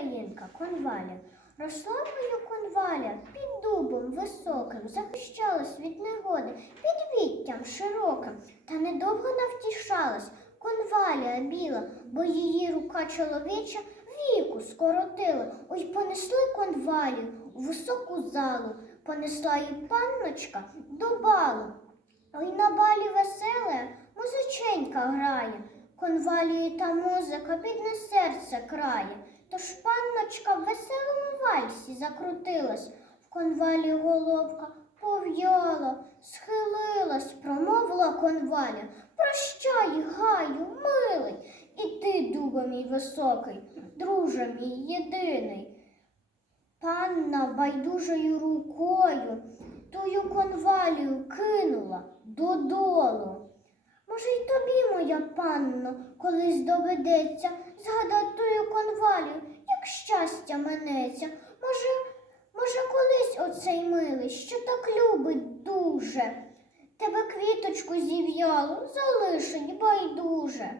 українка, конваля. Росла моя конваля під дубом високим, захищалась від негоди, під віттям широким, та недовго навтішалась. Конвалія біла, бо її рука чоловіча віку скоротила. Ой, понесли конвалію у високу залу, понесла її панночка до балу. Ой, на балі веселе музиченька грає, конвалії та музика бідне серце крає. Тож панночка в веселому вальсі закрутилась, в конвалі головка пов'яла, схилилась, промовила конваля. Прощай, гаю, милий, і ти, дубо мій високий, друже мій єдиний. Панна байдужою рукою тую конвалію кинула додолу. Може, й тобі, моя панно, колись доведеться згадати тую конвалію, щастя минеться. Може, може, колись оцей милий, що так любить дуже, тебе квіточку зів'яло, залишить байдуже.